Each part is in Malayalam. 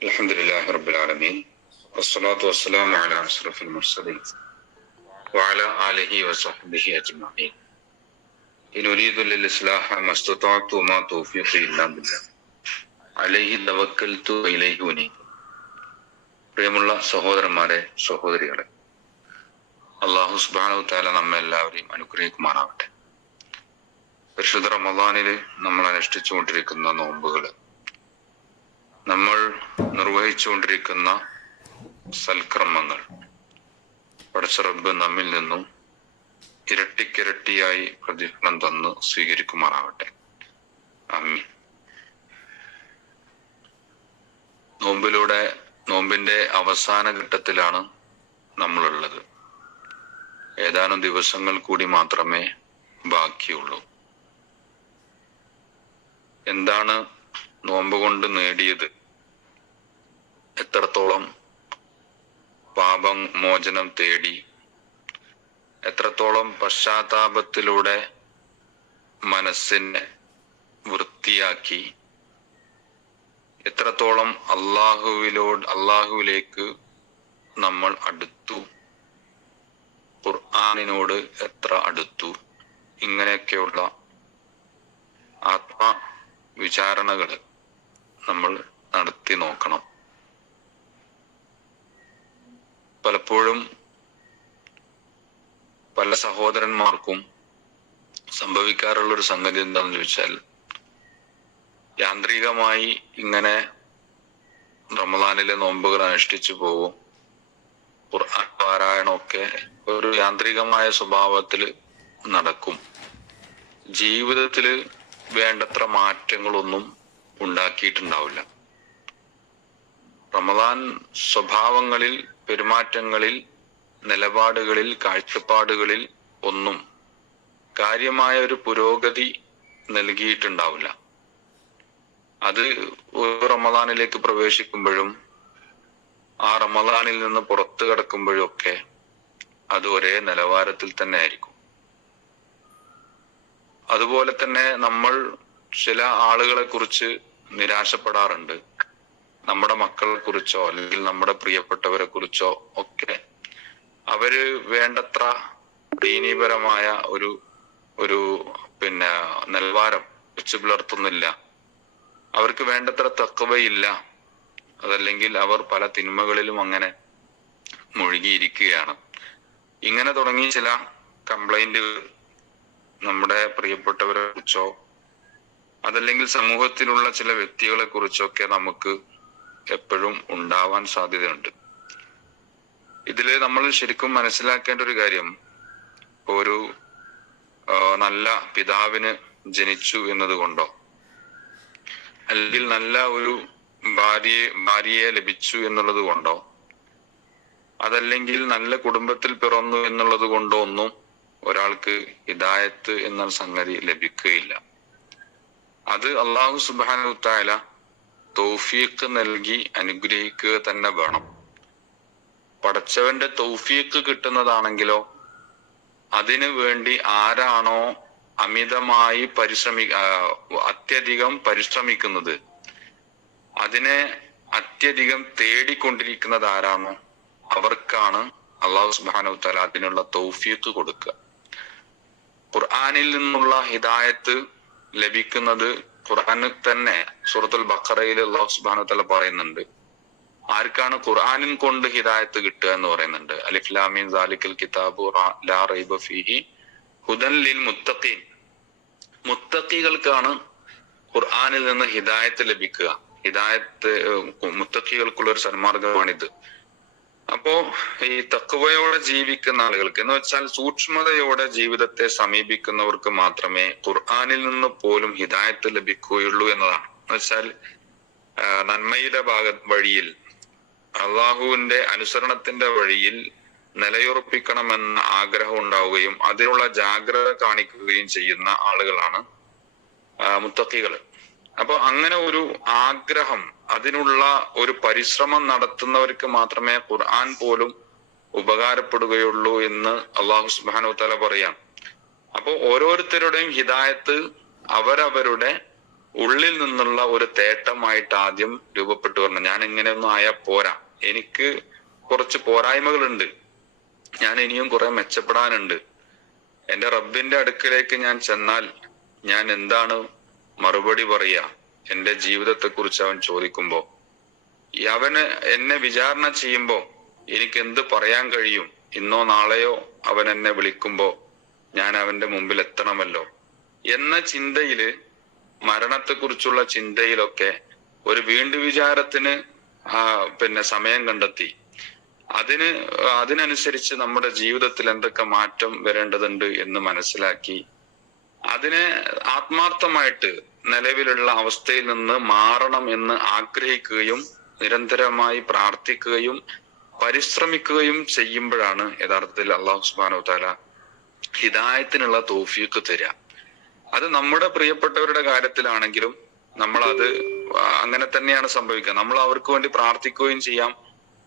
അൽഹംദുലില്ലാഹി റബ്ബിൽ ആലമീൻ വസ്സലാത്തു വസ്സലാമു അലാ അഷ്റഫിൽ മുർസലീൻ വഅലാ ആലിഹി വസഹ്ബിഹി അജ്മഈൻ. ഇൻ ഉരീദു ലിൽ ഇസ്ലാഹ മസ്തതഅതു വമാ തൗഫീഖി ഇല്ലാ ബില്ലാഹ് അലൈഹി തവക്കൽതു വഇലൈഹി ഉനീബ്. പ്രിയമുള്ള സഹോദരന്മാരെ, സഹോദരികളെ, അല്ലാഹു സുബ്ഹാനഹു വ തആല നമ്മെ എല്ലാവരെയും അനുഗ്രഹിക്കുമാറാവട്ടെ. പരിശുദ്ധ റമദാനിൽ നമ്മൾ അനുഷ്ഠിച്ചുകൊണ്ടിരിക്കുന്ന നോമ്പുകള്, നമ്മൾ നിർവഹിച്ചുകൊണ്ടിരിക്കുന്ന സൽക്കർമ്മങ്ങൾ പടച്ച റബ്ബ് നമ്മിൽ നിന്നും ഇരട്ടിക്കിരട്ടിയായി പ്രതിഫലം തന്ന് സ്വീകരിക്കുമാറാവട്ടെ. ആമീൻ. നോമ്പിന്റെ അവസാന ഘട്ടത്തിലാണ് നമ്മളുള്ളത്. ഏതാനും ദിവസങ്ങൾ കൂടി മാത്രമേ ബാക്കിയുള്ളൂ. എന്താണ് നോമ്പ് കൊണ്ട് നേടിയത്? എത്രത്തോളം പാപമോചനം തേടി, എത്രത്തോളം പശ്ചാത്താപത്തിലൂടെ മനസ്സിനെ വൃത്തിയാക്കി, എത്രത്തോളം അള്ളാഹുവിലേക്ക് നമ്മൾ അടുത്തു, ഖുർആനിനോട് എത്ര അടുത്തു, ഇങ്ങനെയൊക്കെയുള്ള ആത്മവിചാരണകൾ നമ്മൾ നടത്തി നോക്കണം. പലപ്പോഴും പല സഹോദരന്മാർക്കും സംഭവിക്കാറുള്ളൊരു സംഗതി എന്താണെന്ന് ചോദിച്ചാൽ, യാന്ത്രികമായി ഇങ്ങനെ റമദാനിലെ നോമ്പുകൾ അനുഷ്ഠിച്ചു പോകും. ഖുർആൻ പാരായണമൊക്കെ ഒരു യാന്ത്രികമായ സ്വഭാവത്തിൽ നടക്കും. ജീവിതത്തില് വേണ്ടത്ര മാറ്റങ്ങളൊന്നും ഉണ്ടാക്കിയിട്ടുണ്ടാവില്ല. റമദാൻ സ്വഭാവങ്ങളിൽ, പെരുമാറ്റങ്ങളിൽ, നിലപാടുകളിൽ, കാഴ്ചപ്പാടുകളിൽ ഒന്നും കാര്യമായ ഒരു പുരോഗതി നൽകിയിട്ടുണ്ടാവില്ല. അത് ഒരു റമദാനിലേക്ക് പ്രവേശിക്കുമ്പോഴും ആ റമദാനിൽ നിന്ന് പുറത്തു കടക്കുമ്പോഴും ഒക്കെ അത് ഒരേ നിലവാരത്തിൽ തന്നെ ആയിരിക്കും. അതുപോലെ തന്നെ നമ്മൾ ചില ആളുകളെ കുറിച്ച് നിരാശപ്പെടാറുണ്ട്. നമ്മുടെ മക്കളെ കുറിച്ചോ അല്ലെങ്കിൽ നമ്മുടെ പ്രിയപ്പെട്ടവരെ കുറിച്ചോ ഒക്കെ അവര് വേണ്ടത്ര ദീനീപരമായ ഒരു നിലവാരം വെച്ച് പുലർത്തുന്നില്ല. അവർക്ക് വേണ്ടത്ര തഖ്വയില്ല. അതല്ലെങ്കിൽ അവർ പല തിന്മകളിലും അങ്ങനെ മുഴുകിയിരിക്കുകയാണ്. ഇങ്ങനെ തുടങ്ങി ചില കംപ്ലൈന്റുകൾ നമ്മുടെ പ്രിയപ്പെട്ടവരെ കുറിച്ചോ അതല്ലെങ്കിൽ സമൂഹത്തിലുള്ള ചില വ്യക്തികളെ കുറിച്ചൊക്കെ നമുക്ക് എപ്പോഴും ഉണ്ടാവാൻ സാധ്യതയുണ്ട്. ഇതില് നമ്മൾ ശരിക്കും മനസ്സിലാക്കേണ്ട ഒരു കാര്യം, ഒരു നല്ല പിതാവിന് ജനിച്ചു എന്നതുകൊണ്ടോ അല്ലെങ്കിൽ നല്ല ഒരു ഭാര്യയെ ലഭിച്ചു എന്നുള്ളത് കൊണ്ടോ അതല്ലെങ്കിൽ നല്ല കുടുംബത്തിൽ പിറന്നു എന്നുള്ളത് കൊണ്ടോ ഒന്നും ഒരാൾക്ക് ഹിദായത്ത് എന്ന സംഗതി ലഭിക്കുകയില്ല. അത് അല്ലാഹു സുബ്ഹാനഹു വ തആല തൗഫീഖ് നൽകി അനുഗ്രഹിക്കുക തന്നെ വേണം. പടച്ചവന്റെ തൗഫീഖ് കിട്ടുന്നതാണെങ്കിലോ അതിനു വേണ്ടി ആരാണോ അമിതമായി അത്യധികം പരിശ്രമിക്കുന്നത്, അതിനെ അത്യധികം തേടിക്കൊണ്ടിരിക്കുന്നത് ആരാണോ അവർക്കാണ് അല്ലാഹു സുബ്ഹാനഹു വ തആല അതിനുള്ള തൗഫീഖ് കൊടുക്കുക. ഖുർആനിൽ നിന്നുള്ള ഹിദായത്ത് ലഭിക്കുന്നത് ഖുർആനിൽ തന്നെ സൂറത്തുൽ ബഖറയിൽ അല്ലാഹു സുബ്ഹാനഹു വ തആല പറയുന്നുണ്ട്. ആർക്കാണ് ഖുർആനിൻ കൊണ്ട് ഹിദായത്ത് കിട്ടുക എന്ന് പറയുന്നുണ്ട്. അലിഫ് ലാം മീം സാലിക്കൽ കിതാബു ലാ റൈബ ഫീഹി ഹുദൻ ലിൽ മുത്തഖീൻ. മുത്തഖികൾക്കാണ് ഖുർആനിൽ നിന്ന് ഹിദായത്ത് ലഭിക്കുക. ഹിദായത്ത് മുത്തഖികൾക്കുള്ള ഒരു സന്മാർഗമാണിത്. അപ്പോ ഈ തഖ്വയോടെ ജീവിക്കുന്ന ആളുകൾക്ക്, എന്ന് വെച്ചാൽ സൂക്ഷ്മതയോടെ ജീവിതത്തെ സമീപിക്കുന്നവർക്ക് മാത്രമേ ഖുർആനിൽ നിന്ന് പോലും ഹിദായത്ത് ലഭിക്കുകയുള്ളൂ എന്നതാണ്. എന്ന് വെച്ചാൽ നന്മയുടെ വഴിയിൽ, അള്ളാഹുവിന്റെ അനുസരണത്തിന്റെ വഴിയിൽ നിലയുറപ്പിക്കണമെന്ന ആഗ്രഹം ഉണ്ടാവുകയും അതിനുള്ള ജാഗ്രത കാണിക്കുകയും ചെയ്യുന്ന ആളുകളാണ് മുത്തഖികൾ. അപ്പൊ അങ്ങനെ ഒരു ആഗ്രഹം, അതിനുള്ള ഒരു പരിശ്രമം നടത്തുന്നവർക്ക് മാത്രമേ ഖുർആൻ പോലും ഉപകാരപ്പെടുകയുള്ളൂ എന്ന് അല്ലാഹു സുബ്ഹാനഹു വ തആല പറയാം. അപ്പൊ ഓരോരുത്തരുടെയും ഹിദായത്ത് അവരവരുടെ ഉള്ളിൽ നിന്നുള്ള ഒരു തേട്ടമായിട്ട് ആദ്യം രൂപപ്പെട്ടു വരണം. ഞാൻ ഇങ്ങനെയൊന്നും ആയാൽ പോരാ, എനിക്ക് കുറച്ച് പോരായ്മകളുണ്ട്, ഞാൻ ഇനിയും കുറെ മെച്ചപ്പെടാനുണ്ട്. എന്റെ റബ്ബിന്റെ അടുക്കലേക്ക് ഞാൻ ചെന്നാൽ ഞാൻ എന്താണ് മറുപടി പറയാ? എന്റെ ജീവിതത്തെ കുറിച്ച് അവൻ ചോദിക്കുമ്പോ, അവന് എന്നെ വിചാരണ ചെയ്യുമ്പോ എനിക്ക് എന്ത് പറയാൻ കഴിയും? ഇന്നോ നാളെയോ അവൻ എന്നെ വിളിക്കുമ്പോ ഞാൻ അവന്റെ മുമ്പിൽ എത്തണമല്ലോ എന്ന ചിന്തയില്, മരണത്തെക്കുറിച്ചുള്ള ചിന്തയിലൊക്കെ ഒരു വീണ്ടും വിചാരത്തിന് സമയം കണ്ടെത്തി അതിനനുസരിച്ച് നമ്മുടെ ജീവിതത്തിൽ എന്തൊക്കെ മാറ്റം വരേണ്ടതുണ്ട് എന്ന് മനസ്സിലാക്കി അതിനെ ആത്മാർത്ഥമായിട്ട് നിലവിലുള്ള അവസ്ഥയിൽ നിന്ന് മാറണം എന്ന് ആഗ്രഹിക്കുകയും നിരന്തരമായി പ്രാർത്ഥിക്കുകയും പരിശ്രമിക്കുകയും ചെയ്യുമ്പോഴാണ് യഥാർത്ഥത്തിൽ അള്ളാഹു സുബ്ഹാനഹു വ തആല ഹിദായത്തിനുള്ള തൗഫീഖ് തരിക. അത് നമ്മുടെ പ്രിയപ്പെട്ടവരുടെ കാര്യത്തിലാണെങ്കിലും നമ്മൾ അത് അങ്ങനെ തന്നെയാണ് സംഭവിക്കുക. നമ്മൾ അവർക്ക് വേണ്ടി പ്രാർത്ഥിക്കുകയും ചെയ്യാം,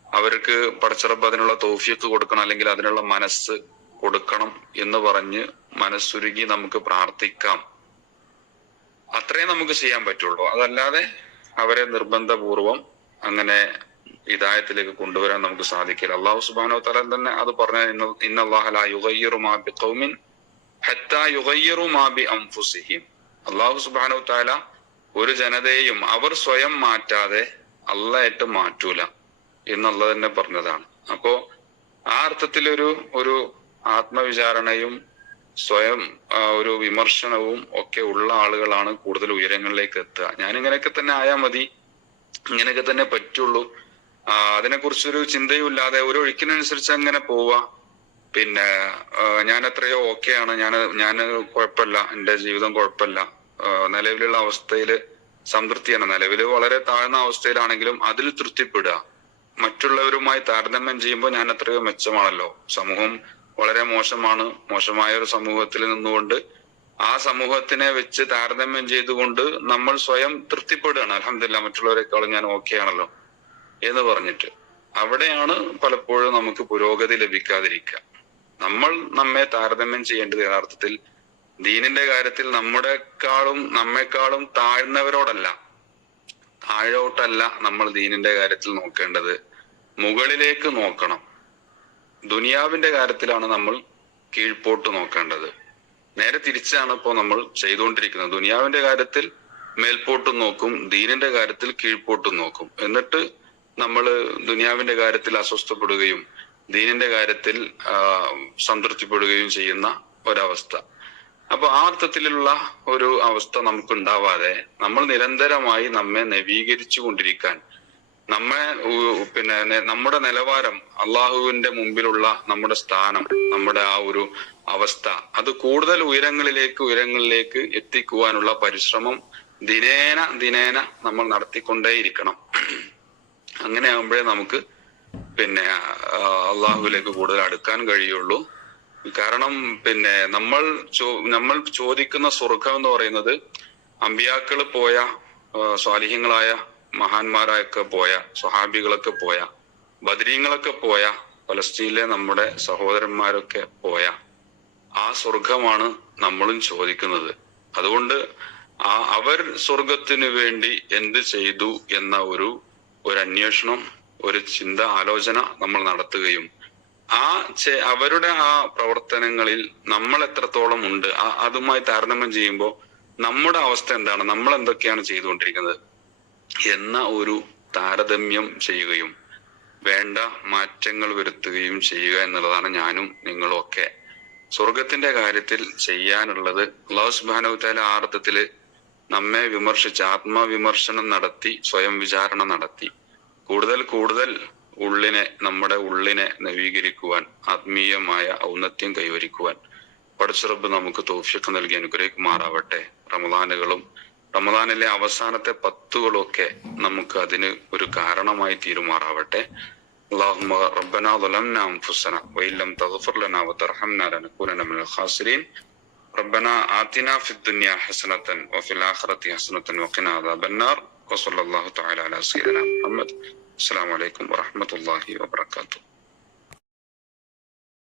അവർക്ക് പടച്ചറബ് അതിനുള്ള തൗഫീഖ് കൊടുക്കണം, അല്ലെങ്കിൽ അതിനുള്ള മനസ്സ് കൊടുക്കണം എന്ന് പറഞ്ഞ് മനസ്സുരുകി നമുക്ക് പ്രാർത്ഥിക്കാം. അത്രേ നമുക്ക് ചെയ്യാൻ പറ്റുള്ളൂ. അതല്ലാതെ അവരെ നിർബന്ധപൂർവം അങ്ങനെ ഹിദായത്തിലേക്ക് കൊണ്ടുവരാൻ നമുക്ക് സാധിക്കില്ല. അള്ളാഹു സുബ്ഹാനഹു വ തആല തന്നെ അത് പറഞ്ഞ, ഇന്നല്ലാഹ ലാ യുഗയ്യിറു മാ ബിഖൗമിൻ ഹത്താ യുഗയ്യിറു മാ ബി അൻഫുസിഹിം. അള്ളാഹു സുബ്ഹാനഹു വ തആല ഒരു ജനതയെയും അവർ സ്വയം മാറ്റാതെ അള്ളാഹ് മാറ്റൂല എന്നുള്ള തന്നെ പറഞ്ഞതാണ്. അപ്പോ ആ അർത്ഥത്തിൽ ഒരു ആത്മവിചാരണയും സ്വയം ഒരു വിമർശനവും ഒക്കെ ഉള്ള ആളുകളാണ് കൂടുതൽ ഉയരങ്ങളിലേക്ക് എത്തുക. ഞാൻ ഇങ്ങനെയൊക്കെ തന്നെ ആയാൽ മതി, ഇങ്ങനെയൊക്കെ തന്നെ പറ്റുള്ളൂ, അതിനെക്കുറിച്ചൊരു ചിന്തയും ഇല്ലാതെ ഒരു ഒഴുക്കിനനുസരിച്ച് അങ്ങനെ പോവുക. പിന്നെ ഞാൻ എത്രയോ ഓക്കെയാണ്, ഞാൻ കുഴപ്പമില്ല, എന്റെ ജീവിതം കുഴപ്പമില്ല, നിലവിലുള്ള അവസ്ഥയിൽ സംതൃപ്തിയാണ്, നിലവിൽ വളരെ താഴ്ന്ന അവസ്ഥയിലാണെങ്കിലും അതിൽ തൃപ്തിപ്പെടുക. മറ്റുള്ളവരുമായി താരതമ്യം ചെയ്യുമ്പോൾ ഞാൻ എത്രയോ മെച്ചമാണല്ലോ, സമൂഹം വളരെ മോശമാണ്, മോശമായ ഒരു സമൂഹത്തിൽ നിന്നുകൊണ്ട് ആ സമൂഹത്തിനെ വെച്ച് താരതമ്യം ചെയ്തുകൊണ്ട് നമ്മൾ സ്വയം തൃപ്തിപ്പെടുകയാണ്. അൽഹംദുലില്ലാഹ്, മറ്റുള്ളവരെക്കാളും ഞാൻ ഓക്കെ ആണല്ലോ എന്ന് പറഞ്ഞിട്ട് അവിടെയാണ് പലപ്പോഴും നമുക്ക് പുരോഗതി ലഭിക്കാതിരിക്കുക. നമ്മൾ നമ്മെ താരതമ്യം ചെയ്യേണ്ടത് യഥാർത്ഥത്തിൽ ദീനിന്റെ കാര്യത്തിൽ നമ്മെക്കാളും താഴ്ന്നവരോടല്ല, താഴോട്ടല്ല നമ്മൾ ദീനിന്റെ കാര്യത്തിൽ നോക്കേണ്ടത്, മുകളിലേക്ക് നോക്കണം. ദുനിയാവിന്റെ കാര്യത്തിലാണ് നമ്മൾ കീഴ്പോട്ട് നോക്കേണ്ടത്. നേരെ തിരിച്ചാണ് ഇപ്പോൾ നമ്മൾ ചെയ്തുകൊണ്ടിരിക്കുന്നത്. ദുനിയാവിന്റെ കാര്യത്തിൽ മേൽപോട്ടും നോക്കും, ദീനിന്റെ കാര്യത്തിൽ കീഴ്പോട്ടും നോക്കും. എന്നിട്ട് നമ്മൾ ദുനിയാവിന്റെ കാര്യത്തിൽ അസ്വസ്ഥപ്പെടുകയും ദീനിന്റെ കാര്യത്തിൽ സംതൃപ്തിപ്പെടുകയും ചെയ്യുന്ന ഒരവസ്ഥ. അപ്പൊ ആ അർത്ഥത്തിലുള്ള ഒരു അവസ്ഥ നമുക്ക് ഉണ്ടാവാതെ നമ്മൾ നിരന്തരമായി നമ്മെ നവീകരിച്ചു കൊണ്ടിരിക്കാൻ, നമ്മുടെ നിലവാരം, അള്ളാഹുവിന്റെ മുമ്പിലുള്ള നമ്മുടെ സ്ഥാനം, നമ്മുടെ ആ ഒരു അവസ്ഥ, അത് കൂടുതൽ ഉയരങ്ങളിലേക്ക് എത്തിക്കുവാനുള്ള പരിശ്രമം ദിനേന നമ്മൾ നടത്തിക്കൊണ്ടേയിരിക്കണം. അങ്ങനെ ആകുമ്പോഴേ നമുക്ക് അള്ളാഹുവിലേക്ക് കൂടുതൽ അടുക്കാൻ കഴിയുള്ളൂ. കാരണം നമ്മൾ ചോദിക്കുന്ന സ്വർഗം എന്ന് പറയുന്നത് അമ്പിയാക്കള് പോയ, സ്വാലിഹ്യങ്ങളായ മഹാന്മാരൊക്കെ പോയ, സ്വഹാബികളൊക്കെ പോയ, ബദരീങ്ങളൊക്കെ പോയ, ഫലസ്തീനിലെ നമ്മുടെ സഹോദരന്മാരൊക്കെ പോയ ആ സ്വർഗമാണ് നമ്മളും ചോദിക്കുന്നത്. അതുകൊണ്ട് അവർ സ്വർഗത്തിന് വേണ്ടി എന്ത് ചെയ്തു എന്ന ഒരു അന്വേഷണം, ഒരു ആലോചന നമ്മൾ നടത്തുകയും അവരുടെ ആ പ്രവർത്തനങ്ങളിൽ നമ്മൾ എത്രത്തോളം ഉണ്ട് അതുമായി താരതമ്യം ചെയ്യുമ്പോൾ നമ്മുടെ അവസ്ഥ എന്താണ്, നമ്മൾ എന്തൊക്കെയാണ് ചെയ്തുകൊണ്ടിരിക്കുന്നത് എന്ന ഒരു താരതമ്യം ചെയ്യുകയും വേണ്ട മാറ്റങ്ങൾ വരുത്തുകയും ചെയ്യുക എന്നുള്ളതാണ് ഞാനും നിങ്ങളും ഒക്കെ സ്വർഗത്തിന്റെ കാര്യത്തിൽ ചെയ്യാനുള്ളത്. അല്ലാഹു സുബ്ഹാനഹു വ തആല ആ അർത്ഥത്തില് നമ്മെ വിമർശിച്ച് ആത്മവിമർശനം നടത്തി, സ്വയം വിചാരണ നടത്തി കൂടുതൽ നമ്മുടെ ഉള്ളിനെ നവീകരിക്കുവാൻ, ആത്മീയമായ ഔന്നത്യം കൈവരിക്കുവാൻ പടച്ചറബ് നമുക്ക് തൗഫീഖ് നൽകി അനുഗ്രഹിക്കുമാറാവട്ടെ. റമദാനിലെ അവസാനത്തെ 10 ഒക്കെ നമുക്ക് അതിന് ഒരു കാരണമായി തീരുമാറാവട്ടെ. اللهم ربنا ظلمنا أنفسنا وإن لم تغفر لنا وترحمنا لنكونن من الخاسرين. ربنا آتنا في الدنيا حسنة وفي الآخرة حسنة وقنا عذاب النار. وصلى الله تعالى على سيدنا محمد. السلام عليكم ورحمة الله وبركاته.